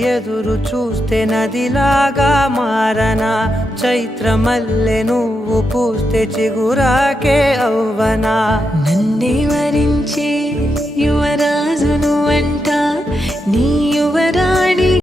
ఎదురు చూస్తే నదిలాగా మారనా, చైత్రమల్లె నువ్వు పూస్తే చిగురాకే అవ్వనా. నన్నే వరించే యువరాజును అంట నీ